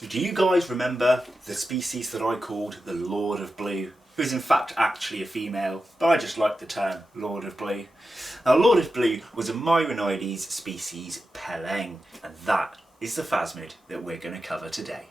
So do you guys remember the species that I called the Lord of Blue? Who's in fact actually a female, but I just like the term Lord of Blue. Now Lord of Blue was a Myronides species peleng, and that is the phasmid that we're going to cover today.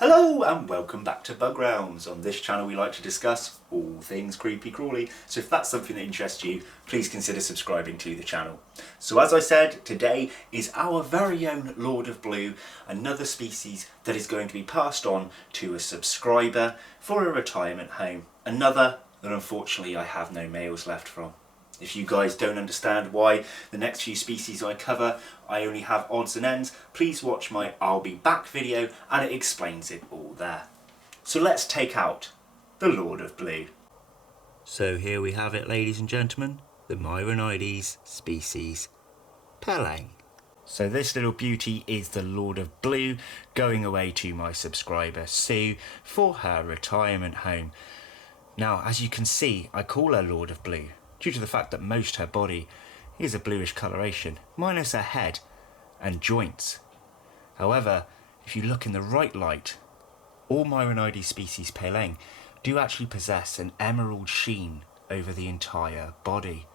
Hello and welcome back to Bug Realms. On this channel we like to discuss all things creepy crawly, so if that's something that interests you, please consider subscribing to the channel. So as I said, today is our very own Lord of Blue, another species that is going to be passed on to a subscriber for a retirement home. Another that unfortunately I have no males left from. If you guys don't understand why the next few species I cover I only have odds and ends, please watch my I'll be back video and it explains it all there. So let's take out the Lord of Blue. So here we have it, ladies and gentlemen, the Myronides species peleng. So this little beauty is the Lord of Blue, going away to my subscriber Sue for her retirement home. Now as you can see, I call her Lord of Blue due to the fact that most her body is a bluish coloration, minus her head and joints. However, if you look in the right light, all Myronides species peleng do actually possess an emerald sheen over the entire body.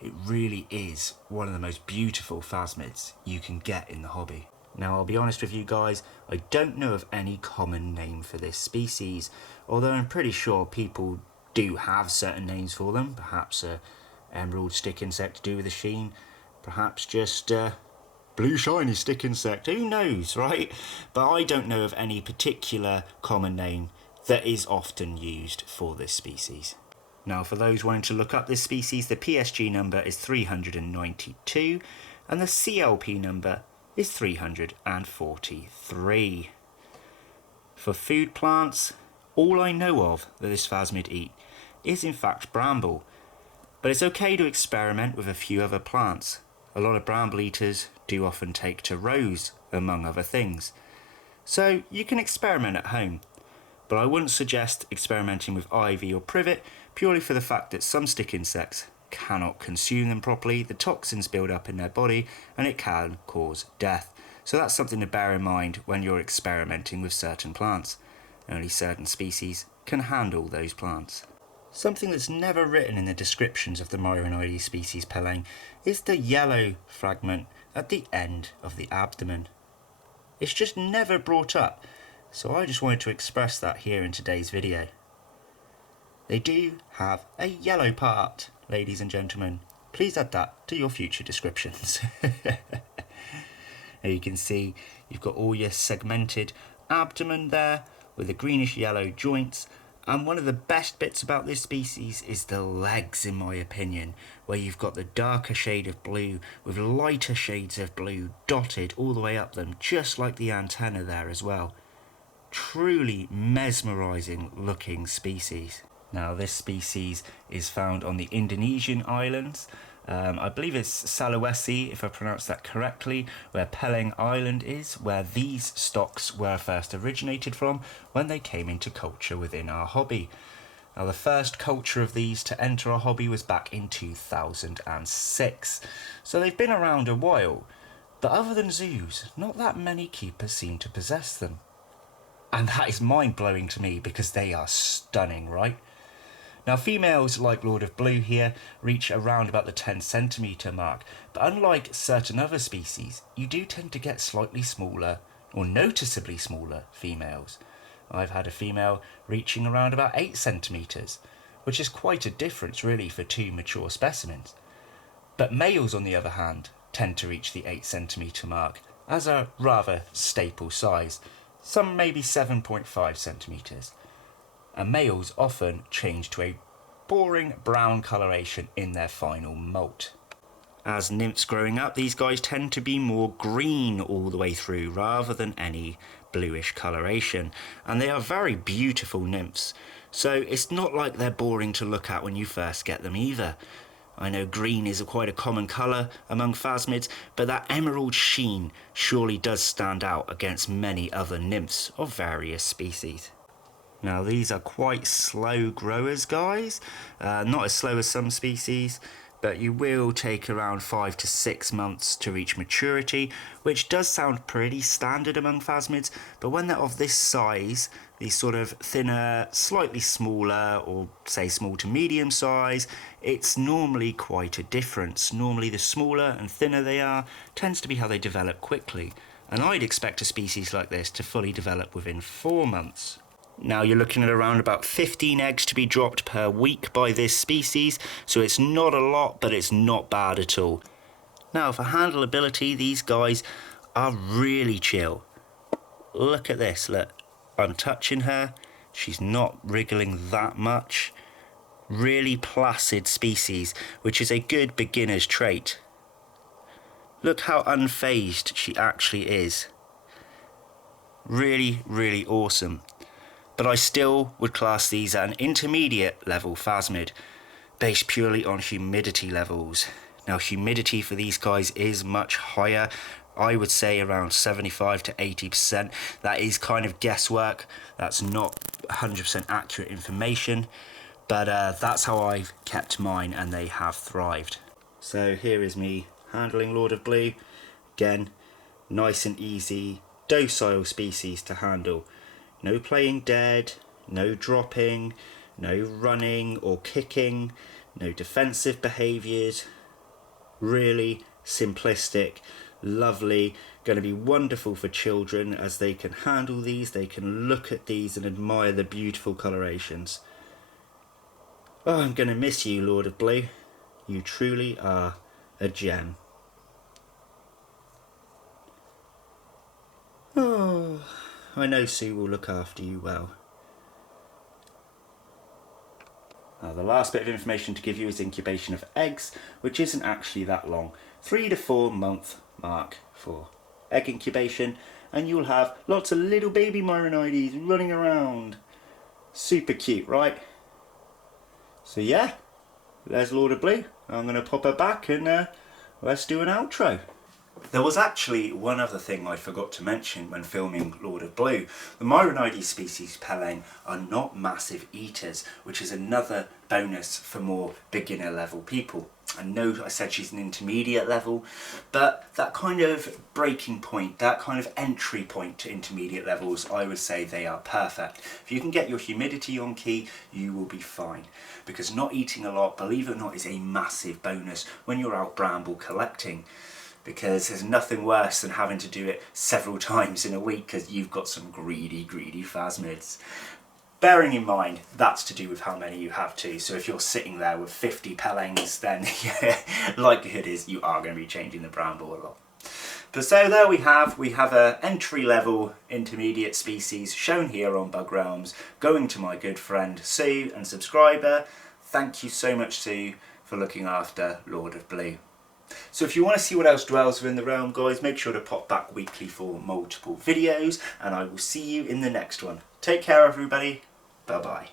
It really is one of the most beautiful phasmids you can get in the hobby. Now I'll be honest with you guys, I don't know of any common name for this species, although I'm pretty sure people do have certain names for them. Perhaps a emerald stick insect to do with a sheen, perhaps just blue shiny stick insect, who knows, right? But I don't know of any particular common name that is often used for this species. Now for those wanting to look up this species, the PSG number is 392 and the CLP number is 343. For food plants, all I know of that this phasmid eat is in fact bramble, but it's okay to experiment with a few other plants. A lot of bramble eaters do often take to rose, among other things. So you can experiment at home, but I wouldn't suggest experimenting with ivy or privet purely for the fact that some stick insects cannot consume them properly, the toxins build up in their body and it can cause death. So that's something to bear in mind when you're experimenting with certain plants. Only certain species can handle those plants. Something that's never written in the descriptions of the Myronides species peleng is the yellow fragment at the end of the abdomen. It's just never brought up, so I just wanted to express that here in today's video. They do have a yellow part, ladies and gentlemen. Please add that to your future descriptions. Now you can see you've got all your segmented abdomen there with the greenish yellow joints, and one of the best bits about this species is the legs, in my opinion, where you've got the darker shade of blue with lighter shades of blue dotted all the way up them, just like the antenna there as well. Truly mesmerising looking species. Now this species is found on the Indonesian islands. I believe it's Sulawesi, if I pronounce that correctly, where Peleng Island is, where these stocks were first originated from when they came into culture within our hobby. Now the first culture of these to enter our hobby was back in 2006, so they've been around a while, but other than zoos, not that many keepers seem to possess them. And that is mind-blowing to me because they are stunning, right? Now females like Lord of Blue here reach around about the 10 centimetre mark, but unlike certain other species, you do tend to get slightly smaller or noticeably smaller females. I've had a female reaching around about 8 centimetres, which is quite a difference really for two mature specimens. But males on the other hand tend to reach the 8 centimetre mark as a rather staple size, some maybe 7.5 centimetres. And males often change to a boring brown coloration in their final molt. As nymphs growing up, these guys tend to be more green all the way through rather than any bluish coloration, and they are very beautiful nymphs, so it's not like they're boring to look at when you first get them either. I know green is quite a common colour among phasmids, but that emerald sheen surely does stand out against many other nymphs of various species. Now these are quite slow growers, guys, not as slow as some species, but you will take around 5 to 6 months to reach maturity, which does sound pretty standard among phasmids, but when they're of this size, these sort of thinner, slightly smaller, or say small to medium size, it's normally quite a difference. Normally the smaller and thinner they are tends to be how they develop quickly, and I'd expect a species like this to fully develop within 4 months. Now you're looking at around about 15 eggs to be dropped per week by this species, so it's not a lot, but it's not bad at all. Now for handleability, these guys are really chill. Look at this, look, I'm touching her, she's not wriggling that much. Really placid species, which is a good beginner's trait. Look how unfazed she actually is. Really, really awesome. But I still would class these at an intermediate level phasmid, based purely on humidity levels. Now humidity for these guys is much higher, I would say around 75 to 80%. That is kind of guesswork, that's not 100% accurate information, but that's how I've kept mine and they have thrived. So here is me handling Lord of Blue. Again, nice and easy, docile species to handle. No playing dead, no dropping, no running or kicking, no defensive behaviours. Really simplistic, lovely, going to be wonderful for children as they can handle these, they can look at these and admire the beautiful colorations. Oh, I'm going to miss you, Lord of Blue. You truly are a gem. Oh, I know Sue will look after you well. Now the last bit of information to give you is incubation of eggs, which isn't actually that long. 3 to 4 month mark for egg incubation, and you'll have lots of little baby Myronides running around. Super cute, right? So yeah, there's Lord of Blue. I'm going to pop her back and let's do an outro. There was actually one other thing I forgot to mention when filming Lord of Blue. The Myronides species peleng are not massive eaters, which is another bonus for more beginner level people. I know I said she's an intermediate level, but that kind of breaking point, that kind of entry point to intermediate levels, I would say they are perfect. If you can get your humidity on key, you will be fine. Because not eating a lot, believe it or not, is a massive bonus when you're out bramble collecting. Because there's nothing worse than having to do it several times in a week because you've got some greedy phasmids. Bearing in mind, that's to do with how many you have too. So if you're sitting there with 50 pelengs, then likelihood is you are going to be changing the bramble a lot. But so there we have a entry level intermediate species shown here on Bug Realms, going to my good friend Sue and subscriber. Thank you so much, Sue, for looking after Lord of Blue. So if you want to see what else dwells within the realm, guys, make sure to pop back weekly for multiple videos, and I will see you in the next one. Take care, everybody. Bye bye.